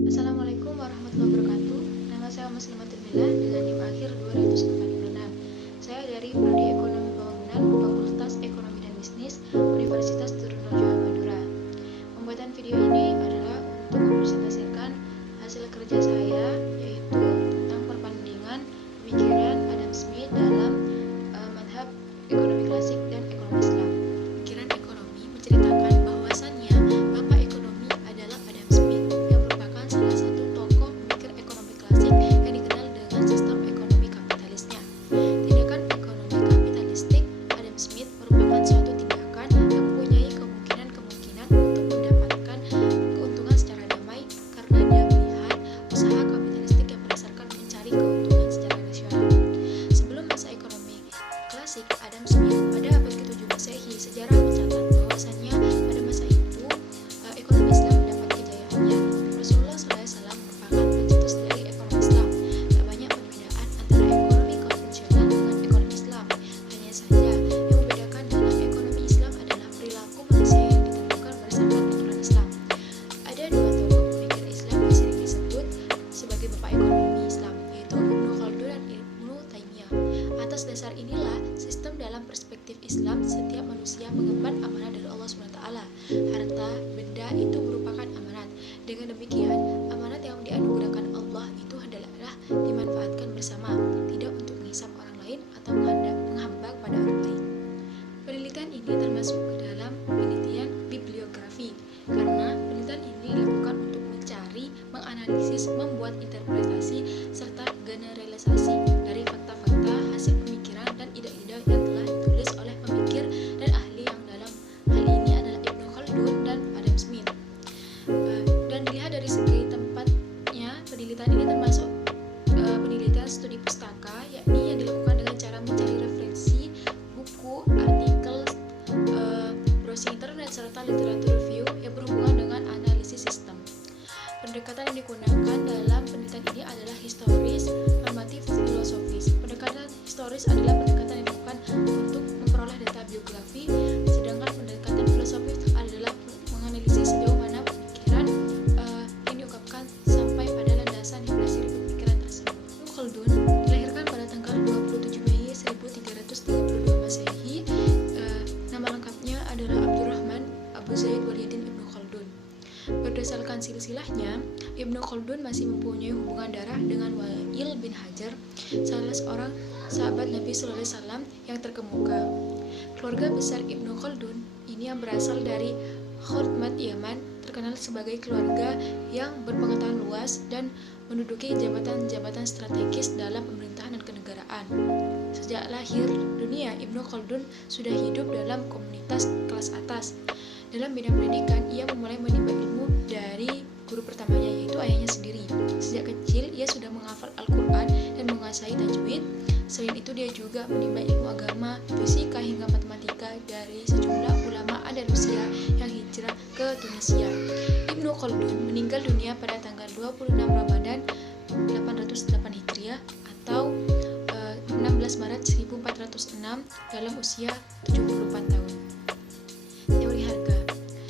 Assalamualaikum warahmatullahi wabarakatuh. Nama saya Muslimatul Mila dengan NIM akhir 246. Saya dari Prodi Ekonomi Pembangunan, Fakultas Ekonomi dan Bisnis, Universitas Trunojoyo Madura. Pembuatan video ini adalah untuk mempresentasikan hasil kerja saya, yaitu tentang perbandingan pemikiran Adam Smith dalam madhab ekonomi klasik dan ekonomi Islam. Pemikiran ekonomi menceritakan bahwasannya Bapak ekonomi adalah Adam Smith, yang merupakan salah satu tokoh pemikir ekonomi klasik yang dikenal dengan sistem ekonomi kapitalisnya. Tindakan ekonomi kapitalistik Adam Smith merupakan suatu tindakan yang mempunyai kemungkinan untuk mendapatkan keuntungan secara damai, karena dia melihat usaha kapitalistik yang berdasarkan mencari keuntungan secara rasional. Sebelum masa ekonomi klasik Adam Smith, pada abad ke-7 Masehi, sejarah mencatat bahwasannya pada masa itu ekonomi Islam mendapat kejayaannya. Rasulullah SAW merupakan pencetus dari ekonomi Islam. Tak banyak perbedaan antara ekonomi konvensional dengan ekonomi Islam. Hanya saja yang membedakan dalam ekonomi Islam adalah perilaku manusia yang ditentukan berdasarkan aturan Islam. Ada dua tokoh pemikir Islam yang sering disebut sebagai bapak ekonomi Islam, yaitu Ibnu Khaldun dan Ibnu Taimiyah. Atas dasar inilah sistem dalam perspektif Islam, setiap manusia mengemban amanah dari Allah SWT. Harta, benda itu merupakan amanat. Dengan demikian, amanat yang dianugerahkan Allah itu adalah dimanfaatkan bersama, tidak untuk menghisap orang lain atau menghamba pada orang lain. Penelitian ini termasuk ke dalam penelitian bibliografi, karena penelitian ini dilakukan untuk mencari, menganalisis, membuat interpretasi, serta generalisasi dari fakta-fakta, hasil pemikiran, dan ide-ide yang telah ditulis oleh pemikir dan ahli yang dalam hal ini adalah Ibnu Khaldun dan Adam Smith. Dan dilihat dari segi tempatnya, penelitian ini termasuk penelitian studi pustaka, yakni yang dilakukan dengan cara mencari referensi, buku, artikel, browsing internet, serta literatur review yang berhubungan dengan analisis sistem. Pendekatan yang digunakan dalam penelitian ini adalah historis, normatif, filosofis. Pendekatan historis adalah pendekatan yang dilakukan untuk memperoleh data biografi, sedangkan pendekatan filosofis adalah menganalisis sejauh mana pemikiran yang diungkapkan sampai pada landasan yang berdasar pemikiran tersebut. Ibnu Khaldun dilahirkan pada tanggal 27 Mei 1332 Masehi. Nama lengkapnya adalah Abdurrahman Abu Zaid Walidin Ibnu Khaldun. Berdasarkan silsilahnya, Ibnu Khaldun masih mempunyai hubungan darah dengan Wa'il bin Hajar, salah seorang sahabat Nabi SAW yang terkemuka. Keluarga besar Ibnu Khaldun ini yang berasal dari Khormat Yaman, terkenal sebagai keluarga yang berpengetahuan luas dan menduduki jabatan-jabatan strategis dalam pemerintahan dan kenegaraan. Sejak lahir dunia, Ibnu Khaldun sudah hidup dalam komunitas kelas atas. Dalam bidang pendidikan, ia memulai menimba ilmu dari guru pertamanya, yaitu ayahnya sendiri. Sejak kecil, ia sudah menghafal Al-Quran dan menguasai tajwid. Selain itu, dia juga menimba ilmu agama, fisika, hingga matematika dari sejumlah ulama Andalusia yang hijrah ke Tunisia. Ibnu Khaldun meninggal dunia pada tanggal 26 Ramadan 808 Hijriah atau 16 Maret 1406 dalam usia 74 tahun. Teori harga.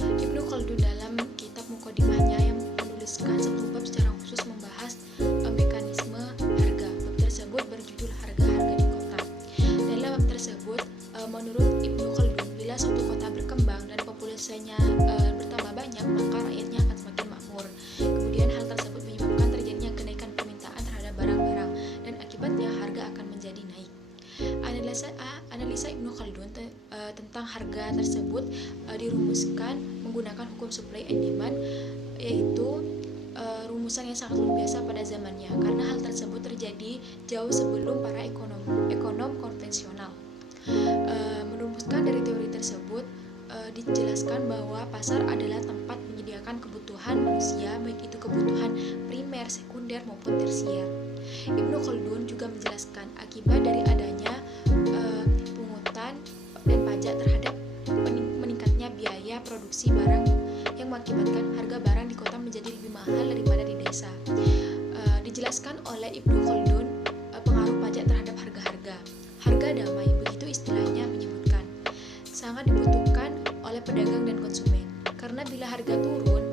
Ibnu Khaldun dalam kitab Muqaddimahnya yang menuliskan satu bab secara khusus membahas mekanisme harga. Bab tersebut berjudul Harga-harga di Kota. Dalam bab tersebut, menurut Ibnu Khaldun, bila suatu kota berkembang dan populasinya bertambah banyak, maka rakyatnya akan semakin makmur. Kemudian hal tersebut menyebabkan terjadinya kenaikan permintaan terhadap barang-barang, dan akibatnya harga akan menjadi naik. Analisa Ibnu Khaldun tentang harga tersebut dirumuskan menggunakan hukum supply and demand, yaitu rumusan yang sangat luar biasa pada zamannya, karena hal tersebut terjadi jauh sebelum para ekonom konvensional. Merumuskan dari teori tersebut, dijelaskan bahwa pasar adalah tempat menyediakan kebutuhan manusia, baik itu kebutuhan primer, sekunder, maupun tersier. Ibnu Khaldun juga menjelaskan akibat dari adanya pungutan dan pajak terhadap meningkatnya biaya produksi barang yang mengakibatkan harga barang di kota menjadi lebih mahal daripada di desa. Dijelaskan oleh Ibnu Khaldun pengaruh pajak terhadap harga-harga. Harga damai, begitu istilahnya menyebutkan, sangat dibutuhkan oleh pedagang dan konsumen, karena bila harga turun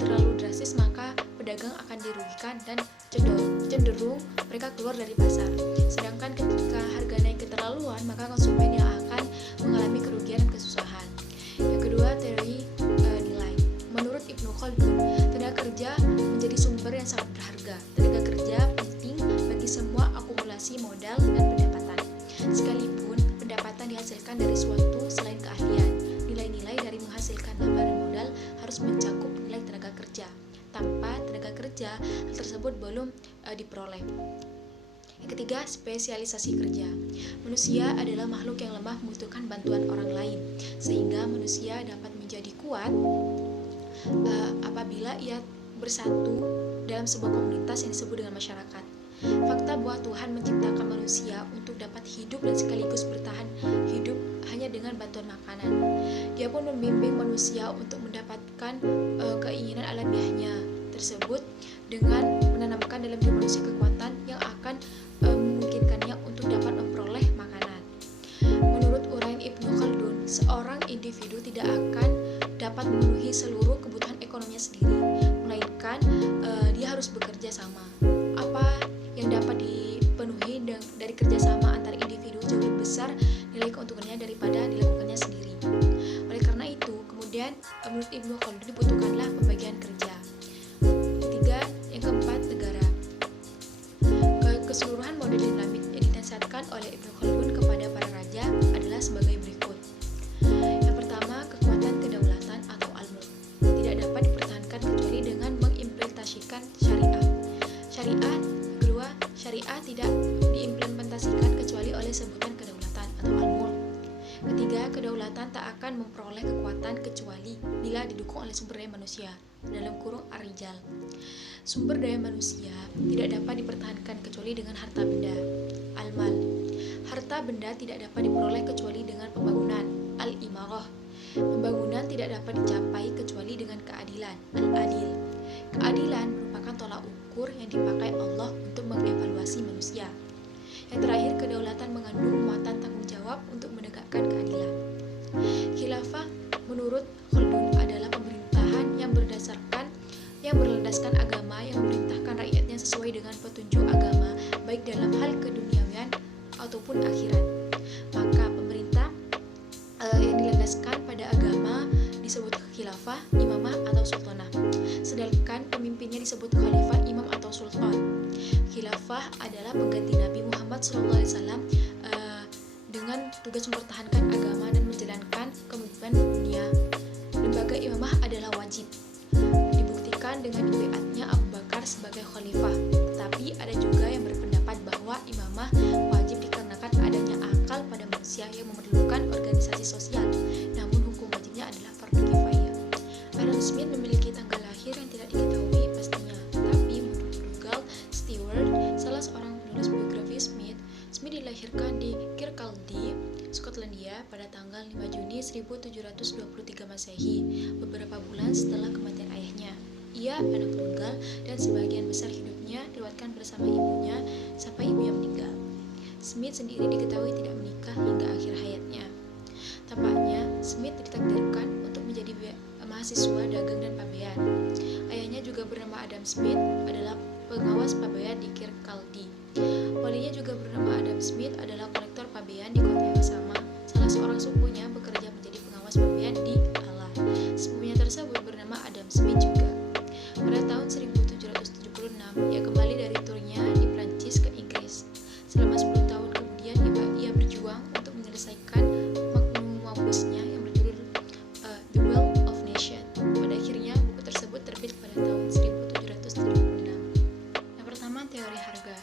terlalu drastis, maka pedagang dirugikan dan cenderung mereka keluar dari pasar. Sedangkan ketika harga naik keterlaluan, maka konsumen yang akan mengalami kerugian dan kesusahan. Yang kedua, teori nilai. Menurut Ibnu Khaldun, tenaga kerja menjadi sumber yang sangat berharga. Tenaga kerja penting bagi semua akumulasi modal dan pendapatan. Sekalipun pendapatan dihasilkan dari suatu selain keahlian, nilai-nilai dari menghasilkan laba dan modal harus mencakup nilai tenaga kerja. Tanpa tenaga kerja, hal tersebut belum diperoleh. Yang ketiga, spesialisasi kerja. Manusia adalah makhluk yang lemah membutuhkan bantuan orang lain, sehingga manusia dapat menjadi kuat apabila ia bersatu dalam sebuah komunitas yang disebut dengan masyarakat. Fakta bahwa Tuhan menciptakan manusia untuk dapat hidup dan sekaligus bertahan hidup hanya dengan bantuan makanan. Dia pun membimbing manusia untuk mendapatkan keinginan alamiahnya tersebut dengan menanamkan dalam diri manusia kekuatan yang akan memungkinkannya untuk dapat memperoleh makanan. Menurut uraian Ibnu Khaldun, seorang individu tidak akan dapat memenuhi seluruh kebutuhan ekonominya sendiri, melainkan dia harus bekerja sama. Apa yang dapat dipenuhi dari kerjasama antar individu jauh lebih besar nilai keuntungannya daripada dilakukannya sendiri. Oleh karena itu, kemudian menurut Ibnu Khaldun dibutuhkanlah pembagian kerja. Yang keempat, negara. Keseluruhan model dinamik yang dinasihatkan oleh Ibnu Khaldun kepada para raja adalah sebagai berikut. Yang pertama, kekuatan kedaulatan atau al-mulk tidak dapat dipertahankan kecuali dengan mengimplementasikan syariah. Syariah tidak diimplementasikan kecuali oleh sebutan kedaulatan atau al-mulk. Ketiga, kedaulatan tak akan memperoleh kekuatan kecuali bila didukung oleh sumber daya manusia, dalam kurung ar-rijal. Sumber daya manusia tidak dapat dipertahankan kecuali dengan harta benda, al-mal. Harta benda tidak dapat diperoleh kecuali dengan pembangunan, al-imarah. Pembangunan tidak dapat dicapai kecuali dengan keadilan, al-adil. Keadilan merupakan tolak ukur yang dipakai Allah untuk mengevaluasi manusia. Yang terakhir, kedaulatan mengandung muatan tanggung jawab untuk menegakkan keadilan. Khilafah menurut Khaldun adalah pemerintahan yang berlandaskan agama, yang memerintahkan rakyatnya sesuai dengan petunjuk agama, baik dalam hal keduniawian ataupun akhirat. Maka pemerintah yang dilandaskan pada agama disebut khilafah, imamah atau sultanah. Sedangkan pemimpinnya disebut khalifah, imam atau sultan. Khilafah adalah pengganti Nabi Muhammad SAW dengan tugas mempertahankan agama dan menjalankan kepemimpinan dunia. Lembaga imamah adalah wajib, dibuktikan dengan biatnya Abu Bakar sebagai khalifah. Tetapi ada juga yang berpendapat bahwa imamah wajib dikarenakan adanya akal pada manusia yang memerlukan organisasi sosial. Namun hukum wajibnya adalah fardu kifayah. Adam Smith memiliki tanggal lahir yang tidak diketahui pastinya, tapi menurut Dougal Stewart, salah seorang penulis biografi Smith dilahirkan di Kirkcaldy, Skotlandia pada tanggal 5 Juni 1723 Masehi, beberapa bulan setelah kematian ayahnya. Ia anak tunggal dan sebagian besar hidupnya dilewatkan bersama ibunya sampai ibunya meninggal. Smith sendiri diketahui tidak menikah hingga akhir hayatnya. Tampaknya Smith ditakdirkan untuk menjadi mahasiswa dagang dan pabean. Ayahnya juga bernama Adam Smith, adalah pengawas pabean di Kirkcaldy. Walinya juga bernama Adam Smith, adalah kolektor pabean di kota yang sama. Salah seorang sukunya bekerja menjadi pengawas pabean di Allah. Sepupunya tersebut bernama Adam Smith juga. Pada tahun 1776, ia kembali dari turnya di Prancis ke Inggris. Selama 10 tahun kemudian, ia berjuang untuk menyelesaikan magnum opusnya yang berjudul The Wealth of Nations. Pada akhirnya, buku tersebut terbit pada tahun 1776. Yang pertama, teori harga.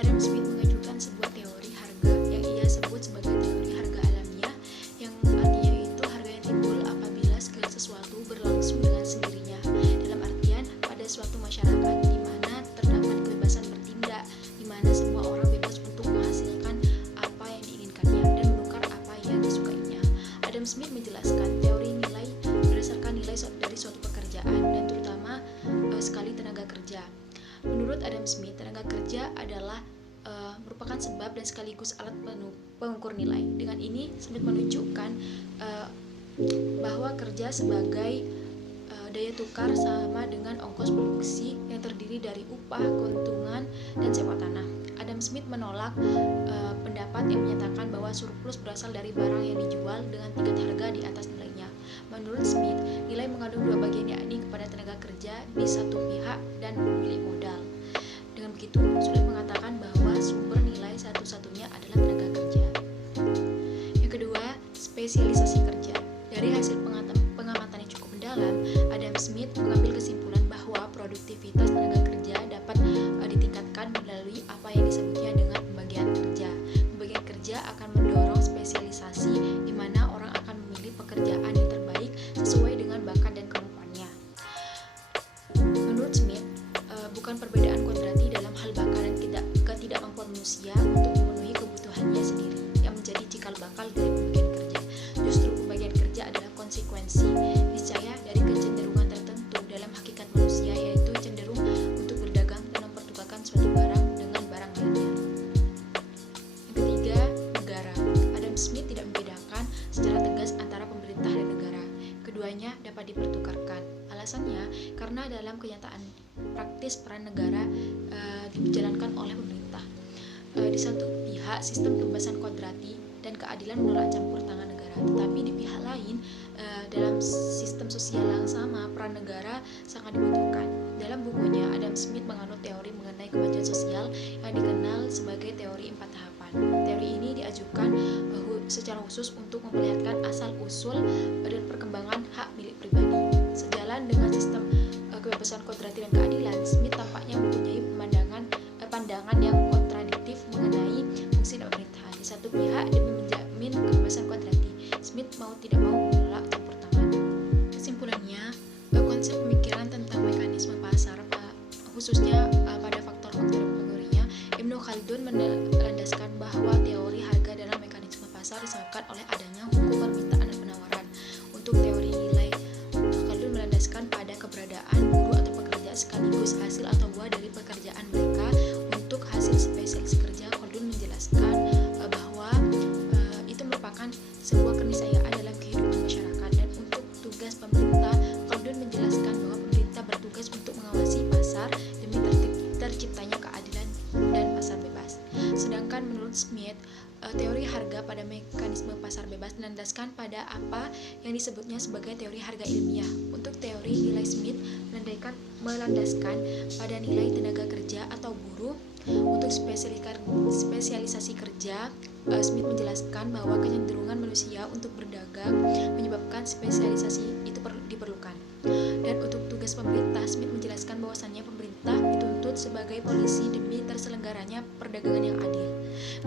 Adam Smith mengajukan sebuah teori harga yang ia sebut sebagai teori harga alamiah, yang artinya itu harga yang timbul apabila segala sesuatu berlangsung dengan sendirinya. Dalam artian, pada suatu masyarakat di mana terdapat kebebasan bertindak, di mana semua orang bebas untuk menghasilkan apa yang diinginkannya dan menukar apa yang disukainya. Adam Smith menjelaskan teori nilai berdasarkan nilai dari suatu pekerjaan dan terutama sekali tenaga kerja. Menurut Adam Smith, tenaga kerja adalah merupakan sebab dan sekaligus alat pengukur nilai. Dengan ini, Smith menunjukkan bahwa kerja sebagai daya tukar sama dengan ongkos produksi yang terdiri dari upah, keuntungan, dan sewa tanah. Adam Smith menolak pendapat yang menyatakan bahwa surplus berasal dari barang yang dijual dengan tingkat harga di atas nilainya. Menurut Smith, nilai mengandung dua bagian, yakni kepada tenaga kerja di satu pihak dan pemilik modal. Dengan begitu, sulit mengatakan bahwa sumber nilai satu-satunya adalah tenaga kerja. Yang kedua, spesialisasi kerja. Dari hasil pengamatan yang cukup mendalam, Adam Smith mengambil kesimpulan bahwa produktivitas tenaga kerja dapat ditingkatkan melalui apa yang disebutnya dengan pembagian kerja. Pembagian kerja akan mendorong spesialisasi, di mana orang akan memilih pekerjaan yang terbaik sesuai dengan bakat dan kemampuannya. Menurut Smith, bukan perbedaan kodrati dalam hal bakat dan ketidakmampuan manusia untuk memenuhi kebutuhannya sendiri yang menjadi cikal bakal dari pembagian kerja. Justru pembagian kerja adalah konsekuensi niscaya dari kecenderungan tertentu dalam hakikat manusia, yaitu cenderung untuk berdagang dan mempertukarkan suatu barang dengan barang lainnya. Yang ketiga, negara. Adam Smith tidak membedakan secara tegas antara pemerintah dan negara. Keduanya dapat dipertukarkan. Alasannya karena dalam kenyataan praktis peran negara dijalankan oleh pemerintah. Di satu pihak, sistem pembebasan kodrati dan keadilan menolak campur tangan negara, tetapi di pihak lain, dalam sistem sosial yang sama, peran negara sangat dibutuhkan. Dalam bukunya, Adam Smith menganut teori mengenai kemajuan sosial yang dikenal sebagai teori 4 tahapan. Teori ini diajukan secara khusus untuk memperlihatkan asal-usul dan perkembangan hak milik pribadi. Sejalan dengan sistem kebebasan kodrati dan keadilan, Smith tampaknya mempunyai pandangan yang kontradiktif mengenai fungsi pemerintahan. Di satu pihak, demi menjamin kebebasan kodrati, Smith mau tidak mau menolak campur tangan. Kesimpulannya, konsep pemikiran tentang mekanisme pasar, khususnya pada faktor-faktor mempengaruhinya, Ibnu Khaldun melandaskan bahwa teori harga dalam mekanisme pasar disebabkan oleh adanya hukum permintaan dan penawaran. Untuk teori nilai, Khaldun melandaskan pada keberadaan buruh atau pekerja sekaligus hasil atau buah dari pekerjaan mereka. Untuk hasil spesialis kerja, Khaldun menjelaskan bahwa itu merupakan sebuah keniscayaan dalam kehidupan masyarakat. Dan untuk tugas pemerintah, Khaldun menjelaskan bahwa pemerintah bertugas untuk mengawasi pasar demi terciptanya keadilan dan pasar bebas. Sedangkan menurut Smith, teori harga pada mekanisme pasar bebas melandaskan pada apa yang disebutnya sebagai teori harga ilmiah. Untuk teori nilai Smith melandaskan pada nilai tenaga kerja atau buruh. Untuk spesialisasi kerja, Smith menjelaskan bahwa kecenderungan manusia untuk berdagang menyebabkan spesialisasi itu diperlukan. Dan untuk tugas pemerintah, Smith menjelaskan bahwasannya pemerintah dituntut sebagai polisi demi terselenggaranya perdagangan yang adil.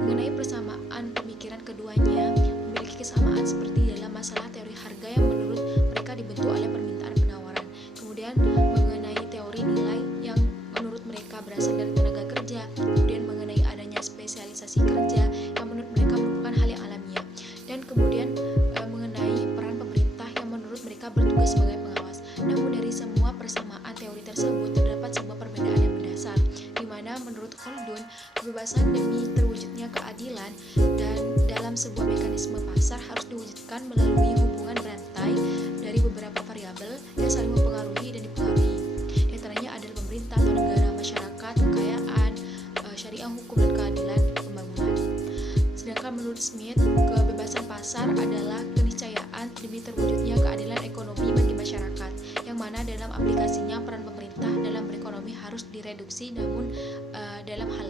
Mengenai persamaan pemikiran keduanya memiliki kesamaan seperti dalam masalah teori harga yang menurut mereka dibentuk oleh permintaan penawaran. Kemudian mengenai teori nilai yang menurut mereka berasal dari tenaga kerja. Kemudian mengenai adanya spesialisasi kerja yang menurut mereka merupakan hal yang alamiah. Dan kemudian mengenai peran pemerintah yang menurut mereka bertugas sebagai pengawas. Namun dari semua persamaan teori tersebut terdapat sebuah perbedaan yang mendasar, di mana menurut Khaldun, kebebasan demi terwujudnya keadilan dan dalam sebuah mekanisme pasar harus diwujudkan melalui hubungan berantai dari beberapa variabel yang saling mempengaruhi dan dipengaruhi. Di antaranya adalah pemerintah atau negara, masyarakat, kekayaan, syariah, hukum, dan keadilan pembangunan. Sedangkan menurut Smith, kebebasan pasar adalah keniscayaan demi terwujudnya keadilan ekonomi bagi masyarakat, yang mana dalam aplikasinya peran pemerintah dalam berekonomi harus direduksi, namun dalam hal